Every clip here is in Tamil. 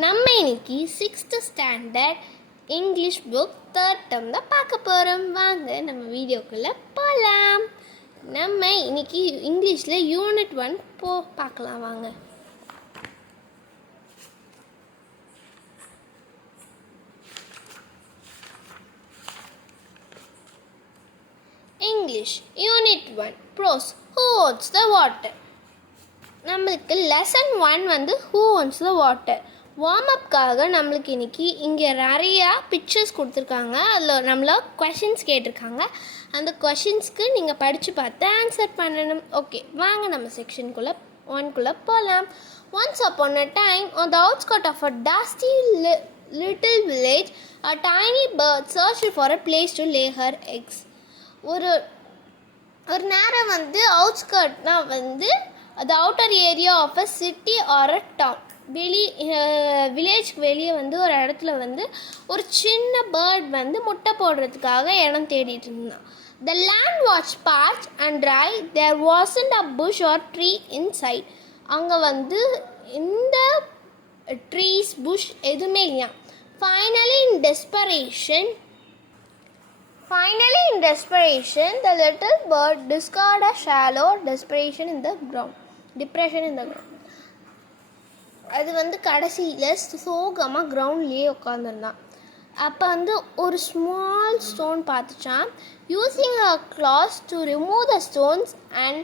நம்ம இன்னைக்கு 6th standard English book 3rd term தான் பார்க்க போகிறோம். வாங்க நம்ம வீடியோக்குள்ளே போகலாம். நம்ம இன்னைக்கு இங்கிலீஷில் யூனிட் 1 பார்க்கலாம் வாங்க. English unit 1 prose who owns the water. நம்மளுக்கு லெசன் 1 வந்து who owns the water. Warm அப்காக நம்மளுக்கு இன்றைக்கி இங்கே நிறையா பிக்சர்ஸ் கொடுத்துருக்காங்க. அதில் நம்மள கொஷின்ஸ் கேட்டிருக்காங்க. அந்த கொஷின்ஸ்க்கு நீங்கள் படித்து பார்த்து ஆன்சர் பண்ணணும். ஓகே, வாங்க நம்ம செக்ஷனுக்குள்ளே 1 போகலாம். Once upon a time on the outskirt of a dusty little village a tiny bird searched for a place to lay her eggs. ஒரு நேரம் வந்து அவுட்ஸ்கர்ட்னா வந்து the outer area of a city or a town, வில்லேஜ்க்கு வெளியே வந்து ஒரு இடத்துல வந்து ஒரு சின்ன பேர்ட் வந்து முட்டை போடுறதுக்காக இடம் தேடிட்டு இருந்தான். The land was parched and dry. There wasn't a bush or tree in sight. அங்கே வந்து இந்த ட்ரீஸ் புஷ் எதுவுமே இல்லையா. Finally in desperation the little bird discovered a shallow depression in the ground. அது வந்து கடைசியில் சோகமாக கிரவுண்ட்லேயே உட்காந்துருந்தான். அப்போ வந்து ஒரு ஸ்மால் ஸ்டோன் பார்த்துச்சான். Using a claws to remove the stones and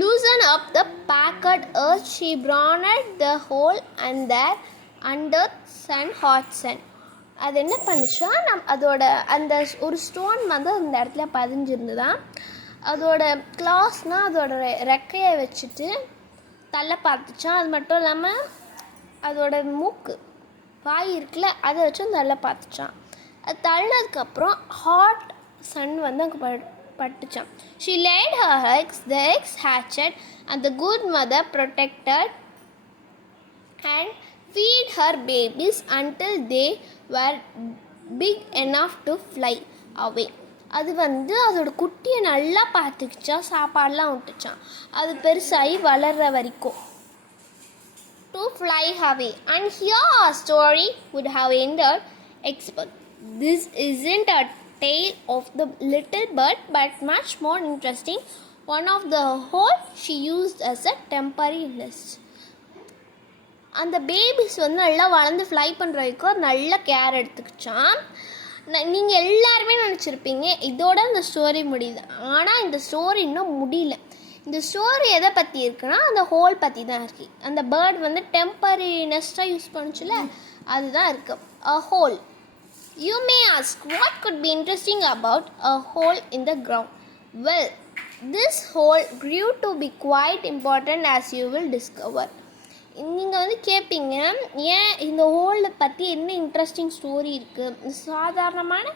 loosen up the packed earth, she browned the hole and there under sun, hot sun. அது என்ன பண்ணுச்சா, அதோட அந்த ஒரு ஸ்டோன் வந்து அந்த இடத்துல பதிஞ்சிருந்துதான். அதோட கிளாஸ்னால் அதோட ரெக்கையை வச்சுட்டு தள்ள பார்த்துச்சான். அது மட்டும் இல்லாமல் அதோட மூக்கு வாய் இருக்குல்ல, அதை வச்சு தள்ள பார்த்துச்சான். அது தள்ளதுக்கப்புறம் ஹாட் சன் வந்து அங்கே பட்டுச்சான். She laid her eggs, the eggs hatched and the good mother protected and feed her babies until they were big enough to fly away. அது வந்து அதோட குட்டியை நல்லா பார்த்துக்கிச்சா, சாப்பாடெலாம் விட்டுச்சான். அது பெருசாகி வளர்கிற வரைக்கும் to fly away. And here our story would have ended. Expert. This isn't a tale of the little bird, but much more interesting. One of the hole she used as a temporary nest. அந்த பேபிஸ் வந்து நல்லா வளர்ந்து ஃப்ளை பண்ணுற வரைக்கும் நல்ல கேர் எடுத்துக்கிச்சான். நீங்கள் எல்லாருமே நினச்சிருப்பீங்க இதோட இந்த ஸ்டோரி முடியுது. ஆனால் இந்த ஸ்டோரி இன்னும் முடியல. இந்த ஸ்டோரி எதை பற்றி இருக்குன்னா அந்த ஹோல் பற்றி தான் இருக்குது. அந்த பேர்ட் வந்து டெம்பரரி நெஸ்ட்டாக யூஸ் பண்ணுச்சுல, அதுதான் இருக்குது. A whole. You may ask what could be interesting about a whole in the ground. Well, this whole grew to be quite important as you will discover. நீங்கள் வந்து கேட்பீங்க, ஏன் இந்த ஹோலை பற்றி என்ன இன்ட்ரெஸ்டிங் ஸ்டோரி இருக்குது, சாதாரணமான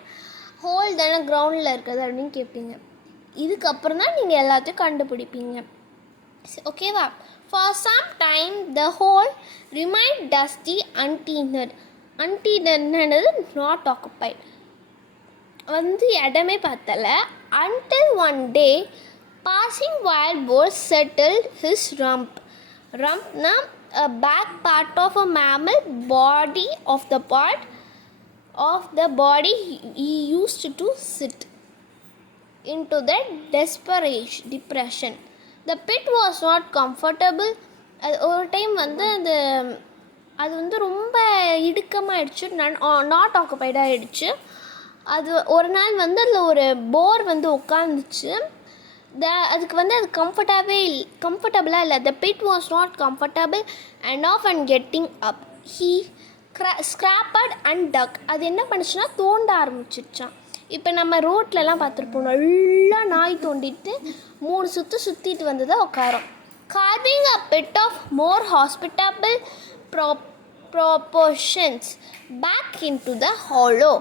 ஹோல் தானே கிரவுண்டில் இருக்குது அப்படின்னு கேட்பீங்க. இதுக்கப்புறம் தான் நீங்கள் எல்லாத்தையும் கண்டுபிடிப்பீங்க. ஓகேவா? For some time the hole remained dusty அன்டீனர்னது நாட் ஆக்குப்பைட், வந்து இடமே பார்த்தல. Until one day passing wild boar settled his ரம்ப்னா back part of a mammal body of the body he used to sit into the depression. The pit was not comfortable. ஒரு டைம் வந்து அது வந்து ரொம்ப இடுக்கமாகிடுச்சு, நாட் ஆக்குப்பைடாக ஆகிடுச்சு. அது ஒரு நாள் வந்து அதில் ஒரு போர் வந்து உட்காந்துச்சு. அதுக்கு வந்து அது கம்ஃபர்டபுளாக இல்லை. The pit was not comfortable and often getting up. He scraped and dug. அது என்ன பண்ணுச்சுன்னா தோண்ட ஆரம்பிச்சிடுச்சான். இப்போ நம்ம ரோட்லலாம் பார்த்துருப்போம், நல்லா நாய் தோண்டிட்டு 3 சுற்றிட்டு வந்து தான் உட்காரோம். Carving a pit of more hospitable proportions back into the hollow,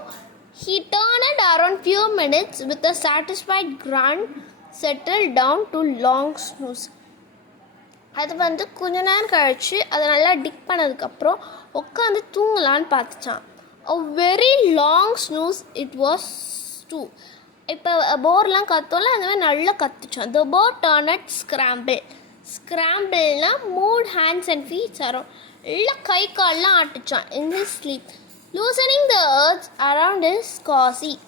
he turned around few minutes with a satisfied grunt, settled down to long snooze. அது வந்து கொஞ்ச நேரம் கழிச்சு அதை நல்லா டிக் பண்ணதுக்கப்புறம் உட்காந்து தூங்கலான்னு பார்த்துச்சான். A very long snooze it was too. இப்போ போர்லாம் கத்தோம்ல, அந்த மாதிரி நல்லா கத்துச்சான். The boar turned scramble. Scrambleனா move hands and feet around நல்லா கை கால்லாம் ஆட்டுச்சான் in his sleep. Loosening the earth around his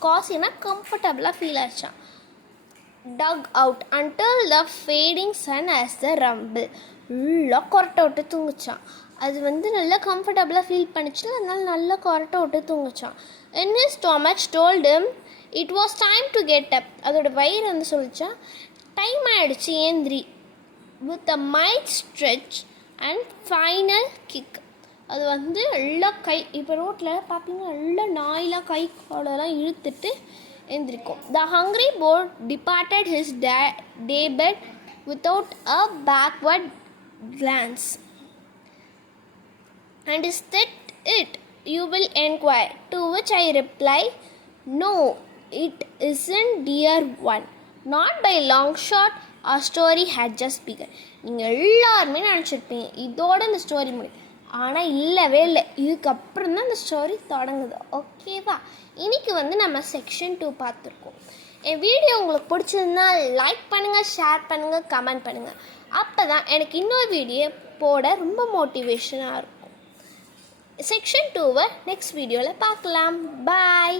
காசினா கம்ஃபர்டபுளாக ஃபீல் ஆச்சான். Dug out until the fading sun as the rumble. நல்லா கொரட்டை விட்டு தூங்குச்சான். அது வந்து நல்லா கம்ஃபர்டபுளாக ஃபீல் பண்ணிச்சு, அதனால நல்லா கொரட்டை விட்டு தூங்குச்சான். In his stomach told him it was time to get up. அதோட வயிறு வந்து சொல்லிச்சான் டைம் ஆகிடுச்சு ஏந்திரி. With a might stretch and final kick. அது வந்து எல்லா கை இப்போ ரோட்டில் பார்ப்பீங்க எல்லா நாயெலாம் கை காலெல்லாம் இழுத்துட்டு எழுந்திரிக்கும். The hungry boar departed his day bed without a backward glance. And is that it, you will enquire? To which I reply, no, it isn't, dear one. Not by long shot. Our story had just begun. நீங்கள் எல்லாருமே நினச்சிருப்பீங்க இதோட இந்த ஸ்டோரி முடியும், ஆனால் இல்லவே இல்லை, இதுக்கப்புறம் தான் இந்த ஸ்டோரி தொடங்குது. ஓகேவா? இன்றைக்கி வந்து நம்ம செக்ஷன் 2 பார்த்துருக்கோம். என் வீடியோ உங்களுக்கு பிடிச்சிருந்தா லைக் பண்ணுங்கள், ஷேர் பண்ணுங்கள், கமெண்ட் பண்ணுங்கள். அப்போ தான் எனக்கு இன்னொரு வீடியோ போட ரொம்ப மோட்டிவேஷனாக இருக்கும். செக்ஷன் 2வை நெக்ஸ்ட் வீடியோவில் பார்க்கலாம். பாய்.